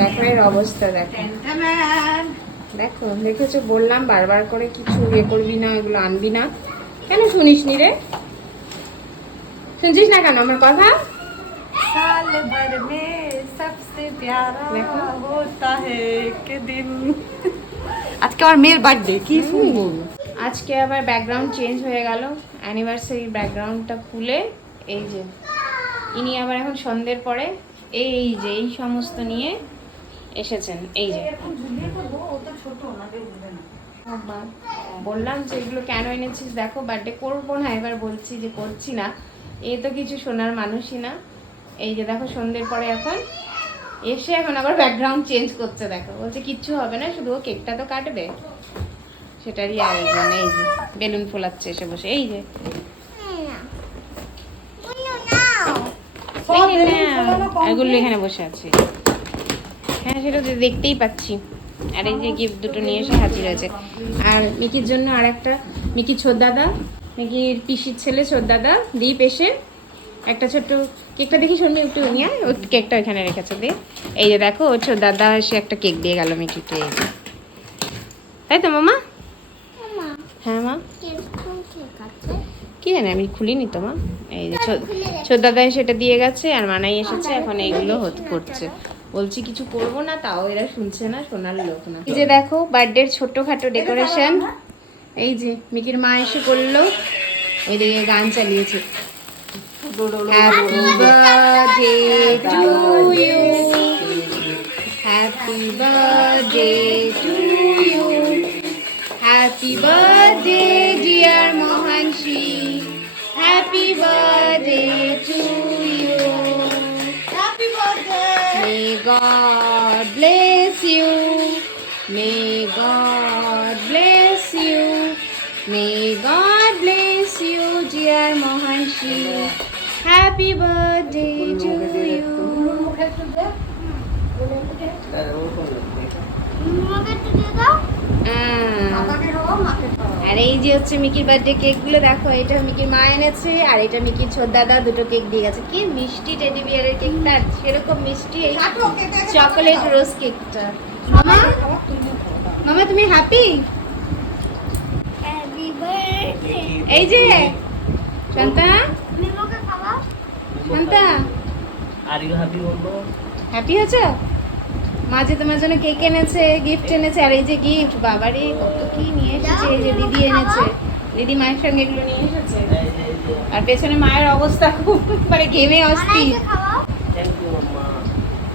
দেখো এর অবস্থা দেখো। দেখো দেখেছ বললাম বারবার করে কিছু ইয়ে করবি না এগুলো আনবি না। কেন শুনিস নি রে? শুনছিস না কেন আমার কথা? আজকে আমার মেয়ের বার্থডে কি সুন্দর আজকে আবার ব্যাকগ্রাউন্ড চেঞ্জ হয়ে গেল। অ্যানিভার্সারি ব্যাকগ্রাউন্ডটা খুলে এই যে। ইনি আবার এখন সন্ধ্যের পরে এই যে এই সমস্ত নিয়ে এসেছেন এই যে। বললাম যে এগুলো কেন এনেছিস? দেখো বার্থডে করব না এবার বলছি যে করছি না। এ তো কিছু শোনার মানুষই না। এই যে দেখো সন্ধ্যের পরে এখন এসে এখন আবার ব্যাকগ্রাউন্ড চেঞ্জ করছে দেখো। বলছে কিচ্ছু হবে না শুধু ও কেকটা তো কাটবে। সেটারই আয়োজন এই যে বেলুন ফোলাচ্ছে এসে বসে এই যে। এই এগুলো এখানে বসে আছে। হ্যাঁ সেটা তো দেখতেই পাচ্ছি। আর এই যে গিফট দুটো নিয়ে এসে হাজির হয়েছে। আর মিকির জন্য আর একটা মিকি ছোদ্দাদা মিকির পিসির ছেলে ছোদ্দাদা দীপ এসে একটা ছোট্ট কেকটা দেখি শুনবি একটু নিয়ে ও কেকটা এখানে রেখেছে দে। এই যে দেখো ও ছোদ্দাদা এসে একটা কেক দিয়ে গেল মিকিকে। এই যে। তাই তো মামা? হ্যাঁ মা? কি জানি আমি খুলিনি তো মা। এই যে ছোদ্দাদা সেটা দিয়ে গেছে আর মানাই এসেছে এখন এইগুলো হতে করছে। বলছি কিছু করব না তাও এরা শুনছে না শোনার লোক না। এই যে দেখো বার্থডের ছোট্টখাটো ডেকোরেশন এই যে মিকির মা এসে করল। ওইদিকে গান চালিয়েছে। Happy birthday to you happy birthday to you happy birthday dear Mohanshi happy birthday to God bless you. May God bless you. May God bless you, dear Mohanshi. Happy birthday to you. আহ, আর এই যে হচ্ছে মিকির birthday কেকগুলো দেখো এটা মিকির মা এনেছে আর এটা মিকির ছোট দাদা দুটো কেক দিয়ে গেছে। কি মিষ্টি টেডি বিয়ারের কেকটা সেরকম মিষ্টি এই চকোলেট রোজ কেকটা মামা? মামা তুমি হ্যাপি এই যে Shanta? Shanta? Are you happy বলব হ্যাপি আছো মা যে তোমার জন্য কেক এনেছে গিফট এনেছে আর এই যে গিফট বাবারে কত কি নিয়ে এসেছে এই যে দিদি এনেছে। দিদি মায়ের সঙ্গে এগুলো নিয়ে এসেছে। আর পেছনে মায়ের অবস্থা খুব মানে ঘেমে অস্থির।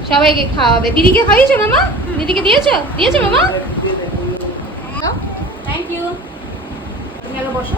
সবাইকে খাওয়াবে। দিদিকে খাইয়েছো মামা? দিদিকে দিয়েছ? দিয়েছ মামা? থ্যাংক ইউ বসো।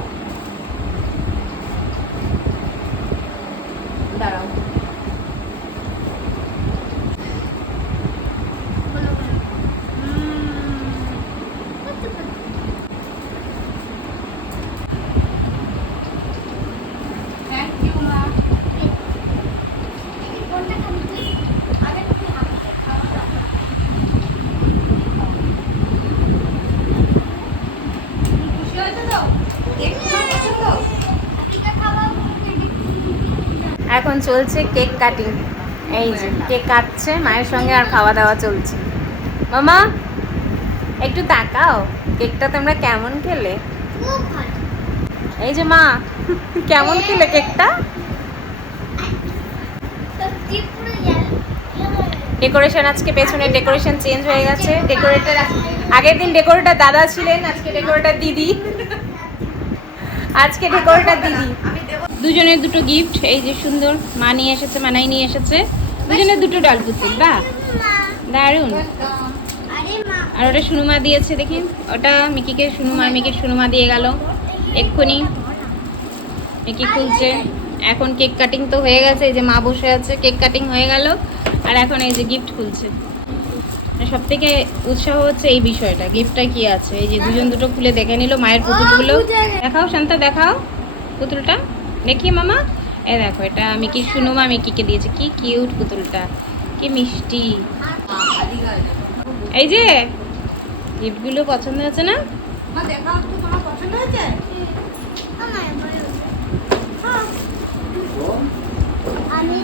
এখন চলছে কেক কাটিং। এই যে, কেক কাটছে, মায়ের সঙ্গে আর খাওয়া দাওয়া চলছে। মামা, একটু তাকাও, কেকটা তোমরা কেমন খেলে? এই যে মা, কেমন খেলে কেকটা? ডেকোরেশন আজকে পেছনে ডেকোরেশন চেঞ্জ হয়ে গেছে। ডেকোরেটর আগের দিন ডেকোরেটর দাদা ছিলেন, আজকে ডেকোরেটর দিদি। আজকে ডেকোরেটর দিদি। দুজনের দুটো গিফট এই যে সুন্দর, মা নিয়ে এসেছে, মানাই নিয়ে এসেছে। দুজনের দুটো ডাল পুতুল বা? দারুণ। আর ওটা সুনুমা দিয়েছে, দেখি। ওটা মিকিকে সুনুমা, মিকির সুনুমা দিয়ে গেল। এক্ষুনি মিকি খুলছে। এখন কেক কাটিং তো হয়ে গেছে, এই যে মা বসে আছে, কেক কাটিং হয়ে গেল। আর এখন এই যে গিফট খুলছে। সব থেকে উৎসাহ হচ্ছে এই বিষয়টা গিফটটা কি আছে? এই যে দুজন দুটো খুলে দেখে নিল মায়ের পুতুলগুলো। দেখাও, শান্তা, দেখাও পুতুলটা। নাকি মামা? এ দেখো এটা আমি কি শুনো মামি কিকে দিয়েছি। কি কিউট পুতুলটা। কি মিষ্টি। এই যে গিফটগুলো পছন্দ হয়েছে না? হ্যাঁ। আমি